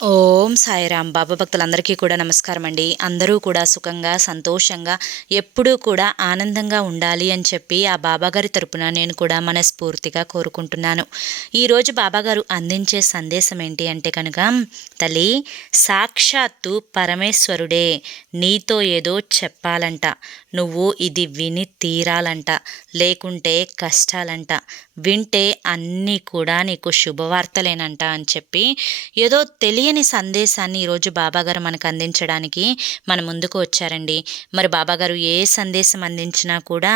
ఓం సాయిరాం. బాబా భక్తులందరికీ కూడా నమస్కారం అండి. అందరూ కూడా సుఖంగా, సంతోషంగా, ఎప్పుడూ కూడా ఆనందంగా ఉండాలి అని చెప్పి ఆ బాబాగారి తరపున నేను కూడా మనస్ఫూర్తిగా కోరుకుంటున్నాను. ఈరోజు బాబాగారు అందించే సందేశం ఏంటి అంటే కనుక, తల్లి, సాక్షాత్తు పరమేశ్వరుడే నీతో ఏదో చెప్పాలంట. నువ్వు ఇది విని తీరాలంట, లేకుంటే కష్టాలంట. వింటే అన్నీ కూడా నీకు శుభవార్తలేనంట అని చెప్పి ఏదో తెలియని సందేశాన్ని ఈరోజు బాబాగారు మనకు అందించడానికి మన ముందుకు వచ్చారండి. మరి బాబాగారు ఏ సందేశం అందించినా కూడా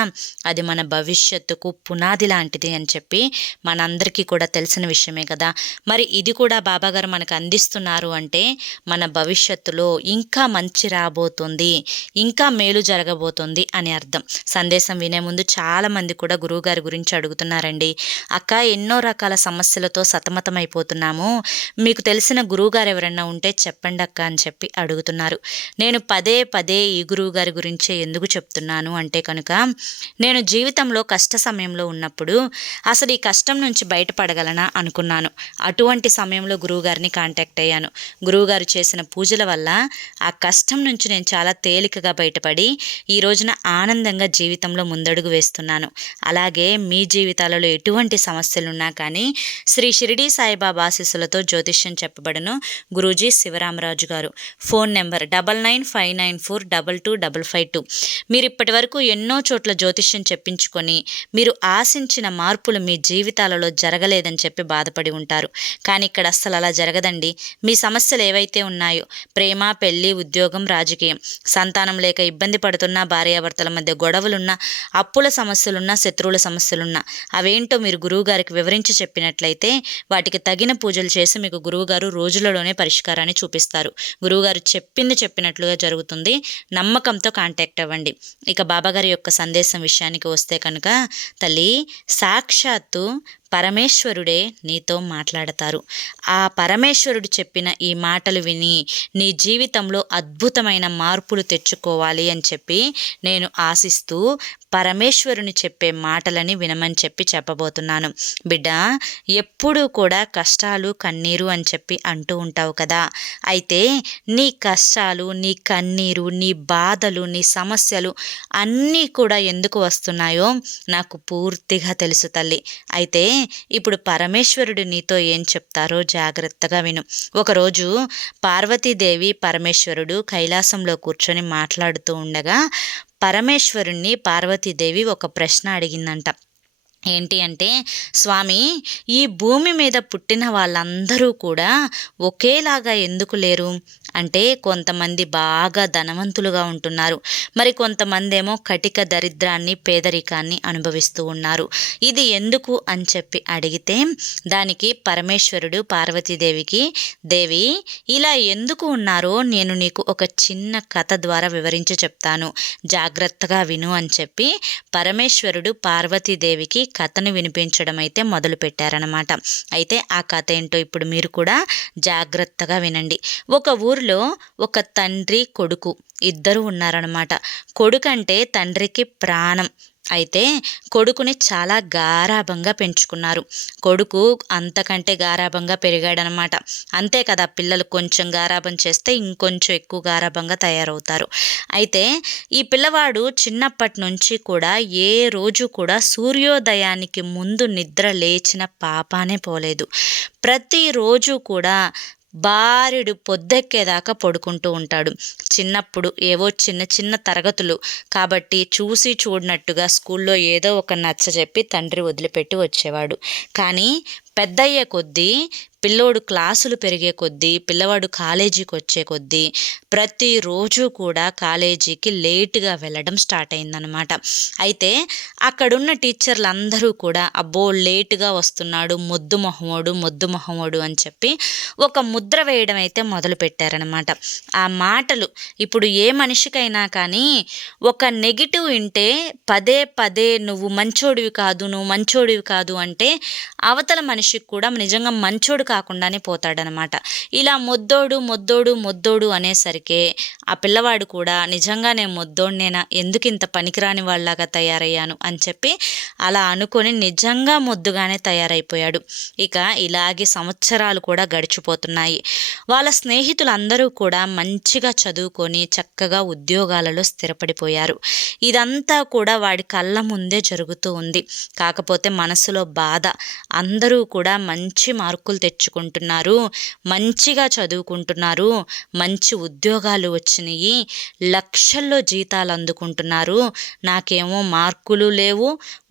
అది మన భవిష్యత్తుకు పునాది లాంటిది అని చెప్పి మనందరికీ కూడా తెలిసిన విషయమే కదా. మరి ఇది కూడా బాబాగారు మనకు అందిస్తున్నారు అంటే మన భవిష్యత్తులో ఇంకా మంచి రాబోతుంది, ఇంకా మేలు జరగబోతుంది అని అర్థం. సందేశం వినే ముందు చాలామంది కూడా గురువుగారి గురించి అడుగుతున్నారండి. అక్క, ఎన్నో రకాల సమస్యలతో సతమతమైపోతున్నాము, మీకు తెలిసిన గురువుగారు ఎవరన్నా ఉంటే చెప్పండి అక్క అని చెప్పి అడుగుతున్నారు. నేను పదే పదే ఈ గురువుగారి గురించే ఎందుకు చెప్తున్నాను అంటే కనుక, నేను జీవితంలో కష్ట సమయంలో ఉన్నప్పుడు అసలు ఈ కష్టం నుంచి బయటపడగలనా అనుకున్నాను. అటువంటి సమయంలో గురువుగారిని కాంటాక్ట్ అయ్యాను. గురువుగారు చేసిన పూజల వల్ల ఆ కష్టం నుంచి నేను చాలా తేలికగా బయటపడి ఈ రోజున ఆనందంగా జీవితంలో ముందడుగు వేస్తున్నాను. అలాగే మీ జీవితాలలో ఎటువంటి సమస్యలున్నా కానీ శ్రీ షిరిడి సాయిబాబా ఆశీస్సులతో జ్యోతిష్యం చెప్పబడను. గురూజీ శివరామరాజు గారు. Phone number 9959422552. మీరు ఇప్పటి వరకు ఎన్నో చోట్ల జ్యోతిష్యం చెప్పించుకొని మీరు ఆశించిన మార్పులు మీ జీవితాలలో జరగలేదని చెప్పి బాధపడి ఉంటారు. కానీ ఇక్కడ అస్సలు అలా జరగదండి. మీ సమస్యలు ఏవైతే ఉన్నాయో, ప్రేమ, పెళ్లి, ఉద్యోగం, రాజకీయం, సంతానం లేక ఇబ్బంది పడుతున్నా, భార్యాభర్తల మధ్య గొడవలున్నా, అప్పుల సమస్యలున్నా, శత్రువుల సమస్యలున్నా, అవేంటో మీరు గురువుగారికి వివరించి చెప్పినట్లయితే వాటికి తగిన పూజలు చేసి మీకు గురువుగారు రోజులలోనే పరిష్కారాన్ని చూపిస్తారు. గురువుగారు చెప్పింది చెప్పినట్లుగా జరుగుతుంది. నమ్మకంతో కాంటాక్ట్ అవ్వండి. ఇక బాబాగారి యొక్క సందేశం విషయానికి వస్తే కనుక, తల్లి, సాక్షాత్తు పరమేశ్వరుడే నీతో మాట్లాడతారు. ఆ పరమేశ్వరుడు చెప్పిన ఈ మాటలు విని నీ జీవితంలో అద్భుతమైన మార్పులు తెచ్చుకోవాలి అని చెప్పి నేను ఆశిస్తూ పరమేశ్వరుని చెప్పే మాటలని వినమని చెప్పి చెప్పబోతున్నాను. బిడ్డ, ఎప్పుడూ కూడా కష్టాలు, కన్నీరు అని చెప్పి అంటూ ఉంటావు కదా. అయితే నీ కష్టాలు, నీ కన్నీరు, నీ బాధలు, నీ సమస్యలు అన్నీ కూడా ఎందుకు వస్తున్నాయో నాకు పూర్తిగా తెలుసు తల్లి. అయితే ఇప్పుడు పరమేశ్వరుడు నీతో ఏం చెప్తారో జాగ్రత్తగా విను. ఒకరోజు పార్వతీదేవి, పరమేశ్వరుడు కైలాసంలో కూర్చొని మాట్లాడుతూ ఉండగా పరమేశ్వరుణ్ణి పార్వతీదేవి ఒక ప్రశ్న అడిగిందంట. ఏంటి అంటే, స్వామి, ఈ భూమి మీద పుట్టిన వాళ్ళందరూ కూడా ఒకేలాగా ఎందుకు లేరు అంటే, కొంతమంది బాగా ధనవంతులుగా ఉంటున్నారు, మరి కొంతమంది ఏమో కటిక దరిద్రాన్ని, పేదరికాన్ని అనుభవిస్తూ ఉన్నారు. ఇది ఎందుకు అని చెప్పి అడిగితే దానికి పరమేశ్వరుడు పార్వతీదేవికి, దేవి, ఇలా ఎందుకు ఉన్నారో నేను నీకు ఒక చిన్న కథ ద్వారా వివరించి చెప్తాను, జాగ్రత్తగా విను అని చెప్పి పరమేశ్వరుడు పార్వతీదేవికి కథను వినిపించడం అయితే మొదలు పెట్టారనమాట. అయితే ఆ కథ ఏంటో ఇప్పుడు మీరు కూడా జాగ్రత్తగా వినండి. ఒక ఊరిలో ఒక తండ్రి, కొడుకు ఇద్దరు ఉన్నారనమాట. కొడుకంటే తండ్రికి ప్రాణం. అయితే కొడుకుని చాలా గారాబంగా పెంచుకున్నారు. కొడుకు అంతకంటే గారాబంగా పెరిగాడనమాట. అంతే కదా, పిల్లలు కొంచెం గారాబం చేస్తే ఇంకొంచెం ఎక్కువ గారాబంగా తయారవుతారు. అయితే ఈ పిల్లవాడు చిన్నప్పటి నుంచి కూడా ఏ రోజు కూడా సూర్యోదయానికి ముందు నిద్ర లేచిన పాపానే పోలేదు. ప్రతిరోజు కూడా బారెడు పొద్దెక్కేదాకా పడుకుంటూ ఉంటాడు. చిన్నప్పుడు ఏవో చిన్న చిన్న తరగతులు కాబట్టి చూసి చూడనట్టుగా స్కూల్లో ఏదో ఒక నచ్చ చెప్పి తండ్రి వదిలిపెట్టి వచ్చేవాడు. కానీ పెద్దయ్యే కొద్దీ, పిల్లోడు క్లాసులు పెరిగే కొద్దీ, పిల్లవాడు కాలేజీకి వచ్చే కొద్దీ ప్రతిరోజు కూడా కాలేజీకి లేటుగా వెళ్ళడం స్టార్ట్ అయిందనమాట. అయితే అక్కడున్న టీచర్లు అందరూ కూడా, అబ్బో లేటుగా వస్తున్నాడు, మొద్దు మొహమోడు అని చెప్పి ఒక ముద్ర వేయడం అయితే మొదలు పెట్టారనమాట. ఆ మాటలు ఇప్పుడు ఏ మనిషికైనా కానీ ఒక నెగిటివ్ వింటే పదే పదే నువ్వు మంచోడివి కాదు అంటే అవతల మనిషి మనిషికి కూడా నిజంగా మంచోడు కాకుండానే పోతాడనమాట. ఇలా మొద్దోడు మొద్దోడు మొద్దోడు అనేసరికి ఆ పిల్లవాడు కూడా నిజంగా నేను మొద్దోడినేనా, ఎందుకు ఇంత పనికిరాని వాళ్ళలాగా తయారయ్యాను అని చెప్పి అలా అనుకొని నిజంగా మొద్దుగానే తయారైపోయాడు. ఇక ఇలాగే సంవత్సరాలు కూడా గడిచిపోతున్నాయి. వాళ్ళ స్నేహితులందరూ కూడా మంచిగా చదువుకొని చక్కగా ఉద్యోగాలలో స్థిరపడిపోయారు. ఇదంతా కూడా వాడి కళ్ళ ముందే జరుగుతూ ఉంది. కాకపోతే మనసులో బాధ. అందరూ కూడా మంచి మార్కులు తెచ్చుకుంటున్నారు, మంచిగా చదువుకుంటున్నారు, మంచి ఉద్యోగాలు వచ్చినాయి, లక్షల్లో జీతాలు అందుకుంటున్నారు, నాకేమో మార్కులు లేవు,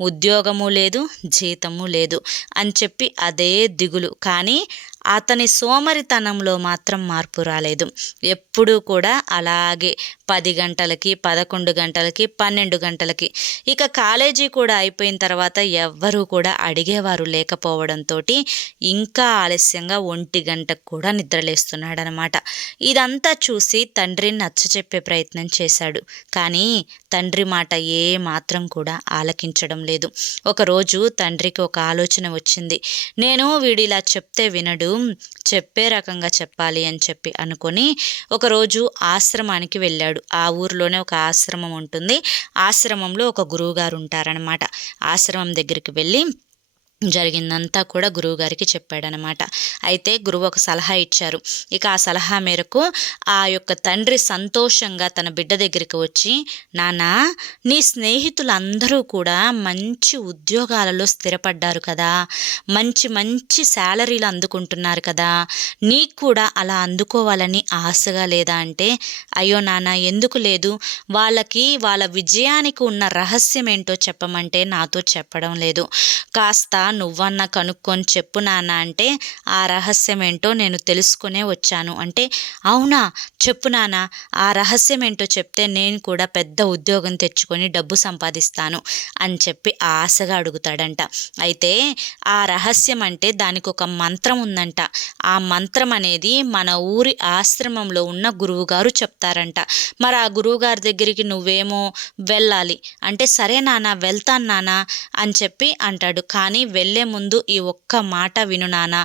ఉద్యోగము లేదు, జీతము లేదు అని చెప్పి అదే దిగులు. కానీ అతని సోమరితనంలో మాత్రం మార్పు రాలేదు. ఎప్పుడూ కూడా అలాగే 10 గంటలకి, 11 గంటలకి, 12 గంటలకి. ఇక కాలేజీ కూడా అయిపోయిన తర్వాత ఎవ్వరూ కూడా అడిగేవారు లేకపోవడంతో ఇంకా ఆలస్యంగా 1 గంటకు కూడా నిద్రలేస్తున్నాడనమాట. ఇదంతా చూసి తండ్రిని నచ్చచెప్పే ప్రయత్నం చేశాడు. కానీ తండ్రి మాట ఏ మాత్రం కూడా ఆలకించడం లేదు. ఒకరోజు తండ్రికి ఒక ఆలోచన వచ్చింది. నేను వీడు ఇలా చెప్తే వినడు, చెప్పే రకంగా చెప్పాలి అని చెప్పి అనుకొని ఒకరోజు ఆశ్రమానికి వెళ్ళాడు. ఆ ఊరిలోనే ఒక ఆశ్రమం ఉంటుంది. ఆశ్రమంలో ఒక గురువుగారు ఉంటారనమాట. ఆశ్రమం దగ్గరికి వెళ్ళి జరిగిందంతా కూడా గురువుగారికి చెప్పాడనమాట. అయితే గురువు ఒక సలహా ఇచ్చారు. ఇక ఆ సలహా మేరకు ఆ యొక్క తండ్రి సంతోషంగా తన బిడ్డ దగ్గరికి వచ్చి, నాన్న, నీ స్నేహితులందరూ కూడా మంచి ఉద్యోగాలలో స్థిరపడ్డారు కదా, మంచి మంచి శాలరీలు అందుకుంటున్నారు కదా, నీకు కూడా అలా అందుకోవాలని ఆశగా లేదా అంటే, అయ్యో నాన్న ఎందుకు లేదు, వాళ్ళ విజయానికి ఉన్న రహస్యం ఏంటో చెప్పమంటే నాతో చెప్పడం లేదు, కాస్త నువ్వన్నా కనుక్కొని చెప్పు నాన్న అంటే, ఆ రహస్యం ఏంటో నేను తెలుసుకునే వచ్చాను అంటే, అవునా చెప్పు నాన్న, ఆ రహస్యం ఏంటో చెప్తే నేను కూడా పెద్ద ఉద్యోగం తెచ్చుకొని డబ్బు సంపాదిస్తాను అని చెప్పి ఆశగా అడుగుతాడంట. అయితే ఆ రహస్యం అంటే దానికి ఒక మంత్రం ఉందంట. ఆ మంత్రం అనేది మన ఊరి ఆశ్రమంలో ఉన్న గురువుగారు చెప్తారంట. మరి ఆ గురువుగారి దగ్గరికి నువ్వేమో వెళ్ళాలి అంటే, సరే నాన్న వెళ్తాను నాన్న అని చెప్పి అంటాడు. కానీ వెళ్ళే ముందు ఈ ఒక్క మాట విను నాన్న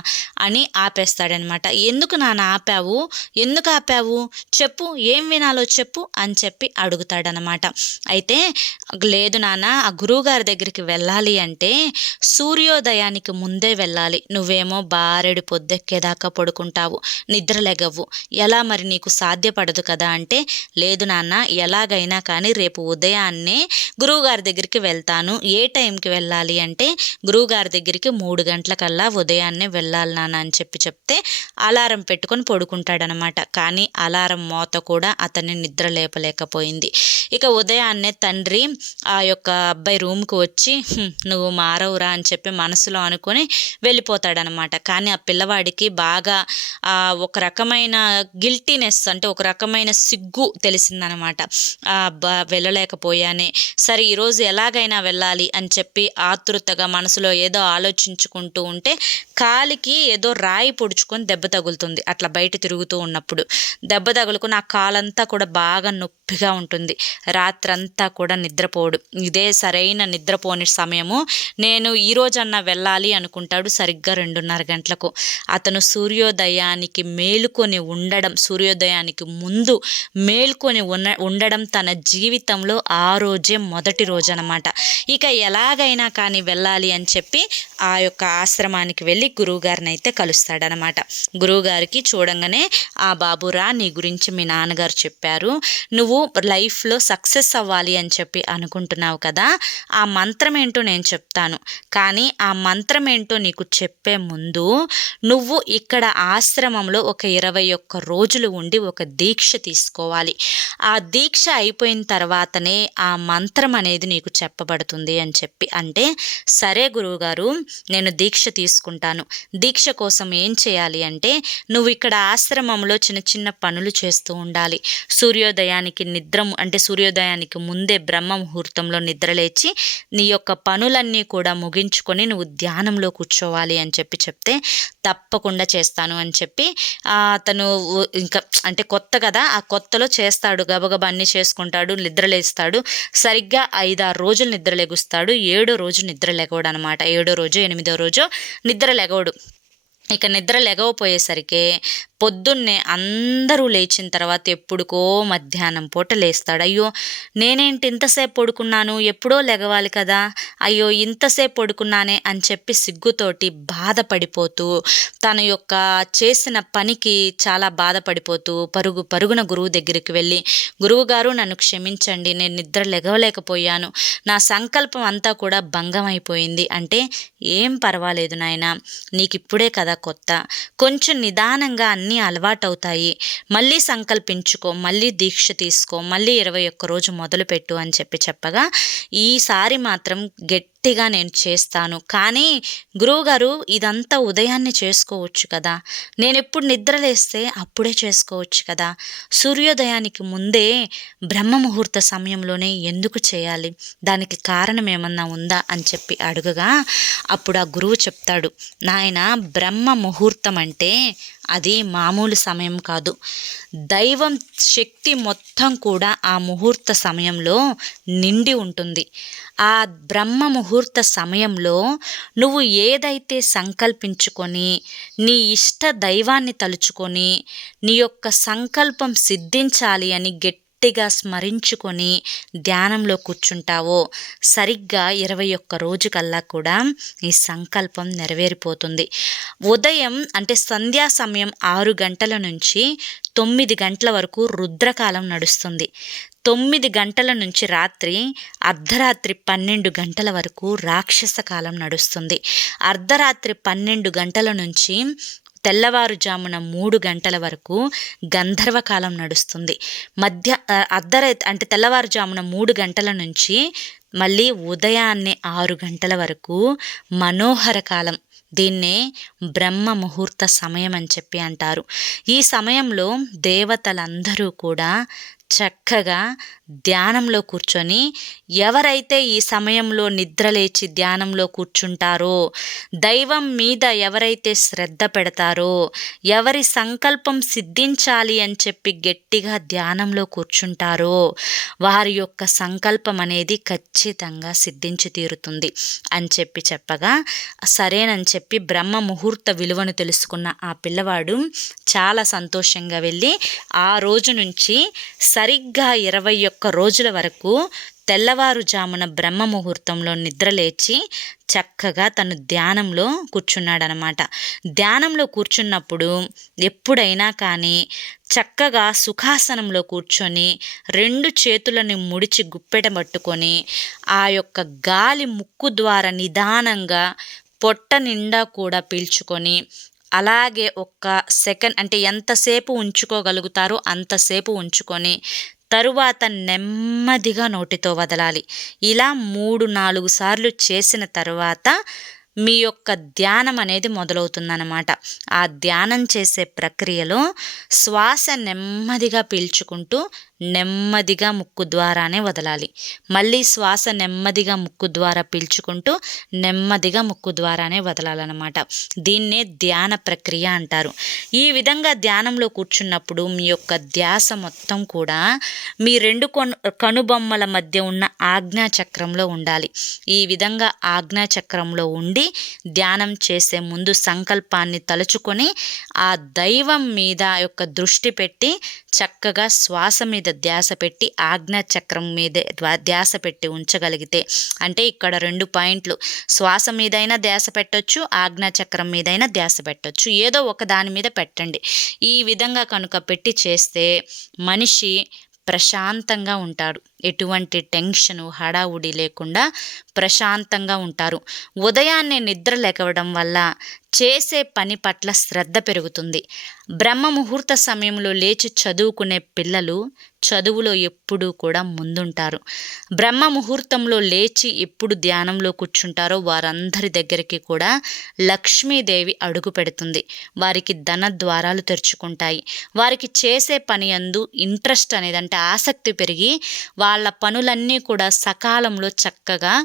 అని ఆపేస్తాడనమాట. ఎందుకు నాన్న ఆపావు, ఎందుకు ఆపావు, చెప్పు, ఏం వినాలో చెప్పు అని చెప్పి అడుగుతాడనమాట. అయితే లేదు నాన్న, ఆ గురువుగారి దగ్గరికి వెళ్ళాలి అంటే సూర్యోదయానికి ముందే వెళ్ళాలి, నువ్వేమో బారెడు పొద్దెక్కేదాకా పడుకుంటావు, నిద్రలేగవు, ఎలా మరి నీకు సాధ్యపడదు కదా అంటే, లేదు నాన్న ఎలాగైనా కానీ రేపు ఉదయాన్నే గురువుగారి దగ్గరికి వెళ్తాను, ఏ టైంకి వెళ్ళాలి అంటే గురువుగారి దగ్గరికి 3 గంటలకల్లా ఉదయాన్నే వెళ్ళాలి నాన్న అని చెప్తే అలారం పెట్టుకొని పడుకుంటాడనమాట. కానీ అలారం మోత కూడా అతన్ని నిద్ర లేపలేకపోయింది. ఇక ఉదయాన్నే తండ్రి ఆ యొక్క అబ్బాయి రూమ్కి వచ్చి, నువ్వు మారవురా అని చెప్పి మనసులో అనుకొని వెళ్ళిపోతాడనమాట. కానీ ఆ పిల్లవాడికి బాగా ఒక రకమైన గిల్టీనెస్ అంటే ఒక రకమైన సిగ్గు తెలిసిందనమాట. వెళ్ళలేకపోయానే, సరే ఈరోజు ఎలాగైనా వెళ్ళాలి అని చెప్పి ఆతృతగా మనసులో ఏదో ఆలోచించుకుంటూ ఉంటే కాలికి ఏదో రాయి పొడుచుకొని దెబ్బ తగులుతుంది. అట్లా బయట తిరుగుతూ ఉన్నప్పుడు దెబ్బ తగులుకుని ఆ కాలంతా కూడా బాగా నొప్పిగా ఉంటుంది. రాత్రంతా కూడా నిద్రపోడు. ఇదే సరైన నిద్రపోని సమయము. నేను ఈరోజన్నా వెళ్ళాలి అనుకుంటాడు. సరిగ్గా 2:30 గంటలకు అతను సూర్యోదయానికి మేలుకొని ఉండడం, సూర్యోదయానికి ముందు మేల్కొని ఉండడం తన జీవితంలో ఆ రోజే మొదటి రోజు అనమాట. ఇక ఎలాగైనా కానీ వెళ్ళాలి అని చెప్పి ఆ యొక్క ఆశ్రమానికి వెళ్ళి గురువుగారిని అయితే కలుస్తాడనమాట. గురువుగారికి చూడంగానే, ఆ బాబురా, నీ గురించి మీ నాన్నగారు చెప్పారు, నువ్వు లైఫ్లో సక్సెస్ అవ్వాలి అని చెప్పి అనుకుంటున్నావు కదా, ఆ మంత్రం ఏంటో నేను చెప్తాను, కానీ ఆ మంత్రం ఏంటో నీకు చెప్పే ముందు నువ్వు ఇక్కడ ఆశ్రమంలో ఒక 21 రోజులు ఉండి ఒక దీక్ష తీసుకోవాలి. ఆ దీక్ష అయిపోయిన తర్వాతనే ఆ మంత్రం అనేది నీకు చెప్పబడుతుంది అని చెప్పి అంటే, సరే గురువుగారు నేను దీక్ష తీసుకుంటాను, దీక్ష కోసం ఏం చేయాలి అంటే, నువ్వు ఇక్కడ ఆశ్రమంలో చిన్న చిన్న పనులు చేస్తూ ఉండాలి, సూర్యోదయానికి ముందే బ్రహ్మ ముహూర్తంలో నిద్రలేచి నీ యొక్క పనులన్నీ కూడా ముగించుకొని నువ్వు ధ్యానంలో కూర్చోవాలి అని చెప్తే, తప్పకుండా చేస్తాను అని చెప్పి అతను ఇంకా అంటే కొత్త కదా, ఆ కొత్తలో చేస్తాడు, గబగబా అన్నీ చేసుకుంటాడు, నిద్రలేస్తాడు. సరిగ్గా 5-6 రోజులు నిద్రలేగుస్తాడు. 7వ రోజు నిద్రలేగోడు అనమాట. 7వ రోజు 8వ రోజు నిద్ర లెగవడు. ఇక నిద్ర లెగవపోయేసరికి పొద్దున్నే అందరూ లేచిన తర్వాత ఎప్పుడుకో మధ్యాహ్నం పూట లేస్తాడు. అయ్యో నేనేంటి ఇంతసేపు పడుకున్నాను, ఎప్పుడో లెగవాలి కదా, అయ్యో ఇంతసేపు పడుకున్నానే అని చెప్పి సిగ్గుతోటి బాధపడిపోతూ తన యొక్క చేసిన పనికి చాలా బాధపడిపోతూ పరుగున గురువు దగ్గరికి వెళ్ళి, గురువుగారు నన్ను క్షమించండి, నేను నిద్ర లెగవలేకపోయాను, నా సంకల్పం అంతా కూడా భంగం అయిపోయింది అంటే, ఏం పర్వాలేదు నాయనా, నీకు ఇప్పుడే కదా కొత్త, కొంచెం నిదానంగా అన్నీ అలవాటవుతాయి, మళ్ళీ సంకల్పించుకో, మళ్ళీ దీక్ష తీసుకో, మళ్ళీ 21 రోజు మొదలుపెట్టు అని చెప్పగా, ఈసారి మాత్రం గట్టిగా నేను చేస్తాను, కానీ గురువుగారు ఇదంతా ఉదయాన్నే చేసుకోవచ్చు కదా, నేను ఎప్పుడు నిద్రలేస్తే అప్పుడే చేసుకోవచ్చు కదా, సూర్యోదయానికి ముందే బ్రహ్మ ముహూర్త సమయంలోనే ఎందుకు చేయాలి, దానికి కారణం ఏమన్నా ఉందా అని చెప్పి అడుగగా, అప్పుడు ఆ గురువు చెప్తాడు, నాయన బ్రహ్మ ముహూర్తం అంటే అది మామూలు సమయం కాదు, దైవం శక్తి మొత్తం కూడా ఆ ముహూర్త సమయంలో నిండి ఉంటుంది. ఆ బ్రహ్మ ముహూర్త సమయంలో నువ్వు ఏదైతే సంకల్పించుకొని నీ ఇష్ట దైవాన్ని తలుచుకొని నీ యొక్క సంకల్పం సిద్ధించాలి అని గట్టిగా స్మరించుకొని ధ్యానంలో కూర్చుంటావో సరిగ్గా 21 రోజుకల్లా కూడా ఈ సంకల్పం నెరవేరిపోతుంది. ఉదయం అంటే సంధ్యా సమయం 6 గంటల నుంచి 9 గంటల వరకు రుద్రకాలం నడుస్తుంది. 9 గంటల నుంచి అర్ధరాత్రి 12 గంటల వరకు రాక్షస కాలం నడుస్తుంది. అర్ధరాత్రి 12 గంటల నుంచి తెల్లవారుజామున 3 గంటల వరకు గంధర్వకాలం నడుస్తుంది. అంటే తెల్లవారుజామున 3 గంటల నుంచి మళ్ళీ ఉదయాన్నే 6 గంటల వరకు మనోహర కాలం, దీన్నే బ్రహ్మ ముహూర్త సమయం అని చెప్పి అంటారు. ఈ సమయంలో దేవతలందరూ కూడా చక్కగా ధ్యానంలో కూర్చొని, ఎవరైతే ఈ సమయంలో నిద్రలేచి ధ్యానంలో కూర్చుంటారో, దైవం మీద ఎవరైతే శ్రద్ధ పెడతారో, ఎవరి సంకల్పం సిద్ధించాలి అని చెప్పి గట్టిగా ధ్యానంలో కూర్చుంటారో వారి యొక్క సంకల్పం అనేది ఖచ్చితంగా సిద్ధించి తీరుతుంది అని చెప్పగా, సరేనని చెప్పి బ్రహ్మ ముహూర్త విలువను తెలుసుకున్న ఆ పిల్లవాడు చాలా సంతోషంగా వెళ్ళి ఆ రోజు నుంచి సరిగ్గా 21 రోజుల వరకు తెల్లవారుజామున బ్రహ్మ ముహూర్తంలో నిద్రలేచి చక్కగా తను ధ్యానంలో కూర్చున్నాడనమాట. ధ్యానంలో కూర్చున్నప్పుడు ఎప్పుడైనా కానీ చక్కగా సుఖాసనంలో కూర్చొని 2 చేతులను ముడిచి గుప్పెట పట్టుకొని ఆ యొక్క గాలి ముక్కు ద్వారా నిదానంగా పొట్ట నిండా కూడా పీల్చుకొని, అలాగే ఒక్క సెకండ్ అంటే ఎంతసేపు ఉంచుకోగలుగుతారో అంతసేపు ఉంచుకొని తరువాత నెమ్మదిగా నోటితో వదలాలి. ఇలా 3-4 సార్లు చేసిన తర్వాత మీ యొక్క ధ్యానం అనేది మొదలవుతుందన్నమాట. ఆ ధ్యానం చేసే ప్రక్రియలో శ్వాస నెమ్మదిగా పీల్చుకుంటూ నెమ్మదిగా ముక్కు ద్వారానే వదలాలి. మళ్ళీ శ్వాస నెమ్మదిగా ముక్కు ద్వారా పీల్చుకుంటూ నెమ్మదిగా ముక్కు ద్వారానే వదలాలన్నమాట. దీన్నే ధ్యాన ప్రక్రియ అంటారు. ఈ విధంగా ధ్యానంలో కూర్చున్నప్పుడు మీ యొక్క ధ్యాస మొత్తం కూడా మీ 2 కనుబొమ్మల మధ్య ఉన్న ఆజ్ఞాచక్రంలో ఉండాలి. ఈ విధంగా ఆజ్ఞాచక్రంలో ఉండి ధ్యానం చేసే ముందు సంకల్పాన్ని తలుచుకొని ఆ దైవం మీద యొక్క దృష్టి పెట్టి చక్కగా శ్వాస మీద ధ్యాస పెట్టి ఆజ్ఞాచక్రం మీద ధ్యాస పెట్టి ఉంచగలిగితే, అంటే ఇక్కడ 2 పాయింట్లు, శ్వాస మీదైనా ధ్యాస పెట్టొచ్చు, ఆజ్ఞాచక్రం మీదైనా ధ్యాస పెట్టొచ్చు, ఏదో ఒక దాని మీద పెట్టండి. ఈ విధంగా కనుక పెట్టి చేస్తే మనిషి ప్రశాంతంగా ఉంటాడు. ఎటువంటి టెన్షను హడావుడి లేకుండా ప్రశాంతంగా ఉంటారు. ఉదయాన్నే నిద్ర లేవడం వల్ల చేసే పని పట్ల శ్రద్ధ పెరుగుతుంది. బ్రహ్మ ముహూర్త సమయంలో లేచి చదువుకునే పిల్లలు చదువులో ఎప్పుడూ కూడా ముందుంటారు. బ్రహ్మ ముహూర్తంలో లేచి ఎప్పుడు ధ్యానంలో కూర్చుంటారో వారందరి దగ్గరికి కూడా లక్ష్మీదేవి అడుగు పెడుతుంది. వారికి ధన ద్వారాలు తెరుచుకుంటాయి. వారికి చేసే పని యందు ఇంట్రెస్ట్ అనేది, అంటే ఆసక్తి పెరిగి వాళ్ళ పనులన్నీ కూడా సకాలంలో చక్కగా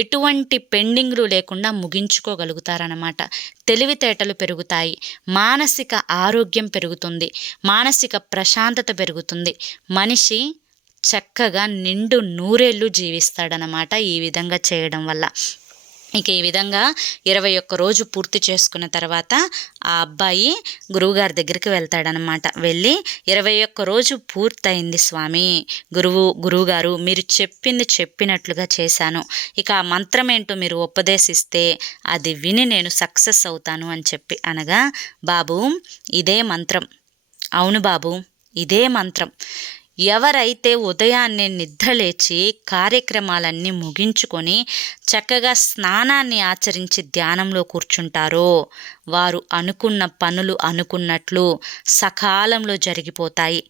ఎటువంటి పెండింగ్లు లేకుండా ముగించుకోగలుగుతారన్నమాట. తెలివితేటలు పెరుగుతాయి. మానసిక ఆరోగ్యం పెరుగుతుంది. మానసిక ప్రశాంతత పెరుగుతుంది. మనిషి చక్కగా నిండు నూరేళ్ళు జీవిస్తాడనమాట ఈ విధంగా చేయడం వల్ల. ఇక ఈ విధంగా 21 రోజు పూర్తి చేసుకున్న తర్వాత ఆ అబ్బాయి గురువుగారి దగ్గరికి వెళ్తాడనమాట. వెళ్ళి 21 రోజు పూర్తయింది స్వామి, గురువుగారు మీరు చెప్పింది చెప్పినట్లుగా చేశాను, ఇక ఆ మంత్రం ఏంటో మీరు ఉపదేశిస్తే అది విని నేను సక్సెస్ అవుతాను అని చెప్పి అనగా, బాబు ఇదే మంత్రం, అవును బాబు ఇదే మంత్రం, ఎవరైతే ఉదయాన్నే నిద్రలేచి కార్యక్రమాలన్నీ ముగించుకొని చక్కగా స్నానాన్ని ఆచరించి ధ్యానంలో కూర్చుంటారో వారు అనుకున్న పనులు అనుకున్నట్లు సకాలంలో జరిగిపోతాయి,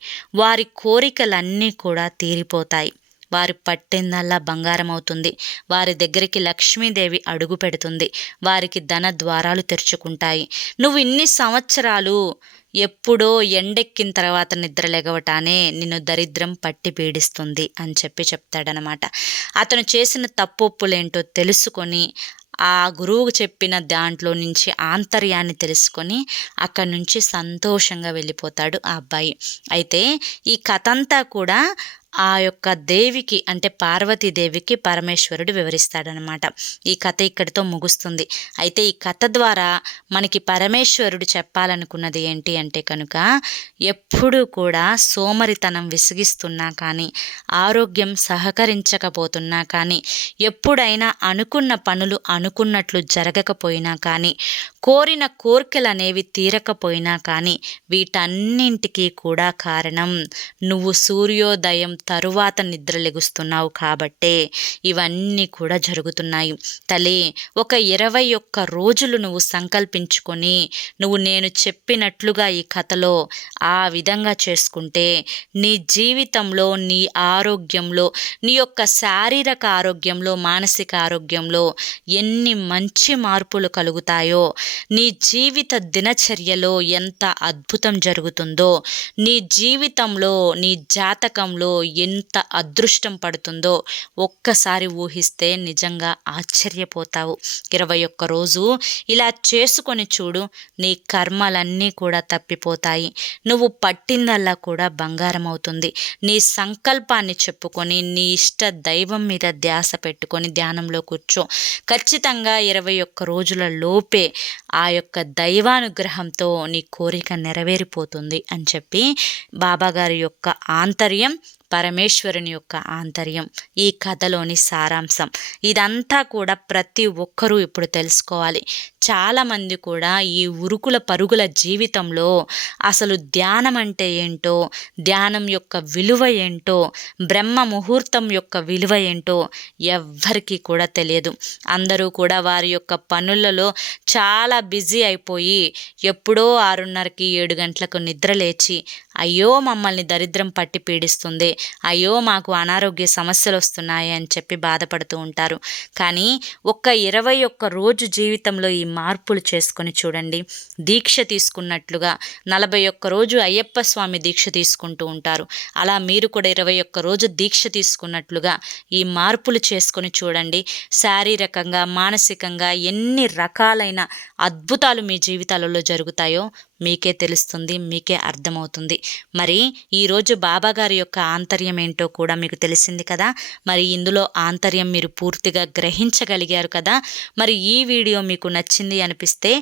వారి కోరికలన్నీ కూడా తీరిపోతాయి, వారు పట్టిందల్లా బంగారం అవుతుంది, వారి దగ్గరికి లక్ష్మీదేవి అడుగు పెడుతుంది, వారికి ధన ద్వారాలు తెరుచుకుంటాయి. నువ్వు ఇన్ని సంవత్సరాలు ఎప్పుడో ఎండెక్కిన తర్వాత నిద్ర లెగవటానే నిన్ను దరిద్రం పట్టి పీడిస్తుంది అని చెప్తాడనమాట. అతను చేసిన తప్పొప్పులేంటో తెలుసుకొని ఆ గురువు చెప్పిన దాంట్లో నుంచి ఆంతర్యాన్ని తెలుసుకొని అక్కడి నుంచి సంతోషంగా వెళ్ళిపోతాడు ఆ అబ్బాయి. అయితే ఈ కథ అంతా కూడా ఆ యొక్క దేవికి అంటే పార్వతీదేవికి పరమేశ్వరుడు వివరిస్తాడనమాట. ఈ కథ ఇక్కడితో ముగుస్తుంది. అయితే ఈ కథ ద్వారా మనకి పరమేశ్వరుడు చెప్పాలనుకున్నది ఏంటి అంటే కనుక, ఎప్పుడూ కూడా సోమరితనం విసిగిస్తున్నా కానీ, ఆరోగ్యం సహకరించకపోతున్నా కానీ, ఎప్పుడైనా అనుకున్న పనులు అనుకున్నట్లు జరగకపోయినా కానీ, కోరిన కోర్కెలు అనేవి తీరకపోయినా కానీ, వీటన్నింటికీ కూడా కారణం నువ్వు సూర్యోదయం తరువాత నిద్ర లెగుస్తున్నావు కాబట్టే ఇవన్నీ కూడా జరుగుతున్నాయి. తల్లి, ఒక 21 రోజులు నువ్వు సంకల్పించుకొని నువ్వు నేను చెప్పినట్లుగా ఈ కథలో ఆ విధంగా చేసుకుంటే నీ జీవితంలో, నీ ఆరోగ్యంలో, నీ యొక్క శారీరక ఆరోగ్యంలో, మానసిక ఆరోగ్యంలో ఎన్ని మంచి మార్పులు కలుగుతాయో, నీ జీవిత దినచర్యలో ఎంత అద్భుతం జరుగుతుందో, నీ జీవితంలో నీ జాతకంలో ఎంత అదృష్టం పడుతుందో ఒక్కసారి ఊహిస్తే నిజంగా ఆశ్చర్యపోతావు. 21 రోజు ఇలా చేసుకొని చూడు, నీ కర్మలన్నీ కూడా తప్పిపోతాయి, నువ్వు పట్టిందల్లా కూడా బంగారం అవుతుంది. నీ సంకల్పాన్ని చెప్పుకొని నీ ఇష్ట దైవం మీద ధ్యాస పెట్టుకొని ధ్యానంలో కూర్చో. ఖచ్చితంగా 21 రోజుల లోపే ఆ యొక్క దైవానుగ్రహంతో నీ కోరిక నెరవేరిపోతుంది అని చెప్పి బాబాగారి యొక్క ఆంతర్యం, పరమేశ్వరుని యొక్క ఆంతర్యం, ఈ కథలోని సారాంశం. ఇదంతా కూడా ప్రతి ఒక్కరూ ఇప్పుడు తెలుసుకోవాలి. చాలామంది కూడా ఈ ఉరుకుల పరుగుల జీవితంలో అసలు ధ్యానం అంటే ఏంటో, ధ్యానం యొక్క విలువ ఏంటో, బ్రహ్మ ముహూర్తం యొక్క విలువ ఏంటో ఎవ్వరికీ కూడా తెలియదు. అందరూ కూడా వారి యొక్క పనులలో చాలా బిజీ అయిపోయి ఎప్పుడో 6:30కి 7 గంటలకు నిద్ర లేచి అయ్యో మమ్మల్ని దరిద్రం పట్టి పీడిస్తుంది, అయ్యో మాకు అనారోగ్య సమస్యలు వస్తున్నాయి అని చెప్పి బాధపడుతూ ఉంటారు. కానీ ఒక్క 21 రోజు జీవితంలో ఈ మార్పులు చేసుకొని చూడండి. దీక్ష తీసుకున్నట్లుగా 41 రోజు అయ్యప్ప స్వామి దీక్ష తీసుకుంటూ ఉంటారు. అలా మీరు కూడా 21 రోజు దీక్ష తీసుకున్నట్లుగా ఈ మార్పులు చేసుకొని చూడండి. శారీరకంగా, మానసికంగా ఎన్ని రకాలైన అద్భుతాలు మీ జీవితాలలో జరుగుతాయో మీకే తెలుస్తుంది, మీకే అర్థమవుతుంది. మరి ఈరోజు బాబాగారి యొక్క ఆంతర్యం ఏంటో కూడా మీకు తెలిసింది కదా. మరి ఇందులో ఆంతర్యం మీరు పూర్తిగా గ్రహించగలిగారు కదా. మరి ఈ వీడియో మీకు నచ్చింది అనిపిస్తే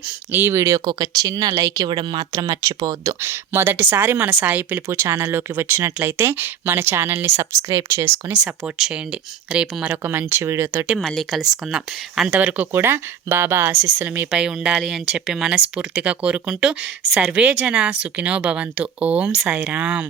ఈ వీడియోకి ఒక చిన్న లైక్ ఇవ్వడం మాత్రం మర్చిపోవద్దు. మొదటిసారి మన సాయి పిలుపు ఛానల్లోకి వచ్చినట్లయితే మన ఛానల్ని సబ్స్క్రైబ్ చేసుకుని సపోర్ట్ చేయండి. రేపు మరొక మంచి వీడియోతోటి మళ్ళీ కలుసుకుందాం. అంతవరకు కూడా బాబా ఆశీస్సులు మీపై ఉండాలి అని చెప్పి మనస్ఫూర్తిగా కోరుకుంటూ సర్వే జన సుఖినో భవంతు. ఓం సాయిరామ్.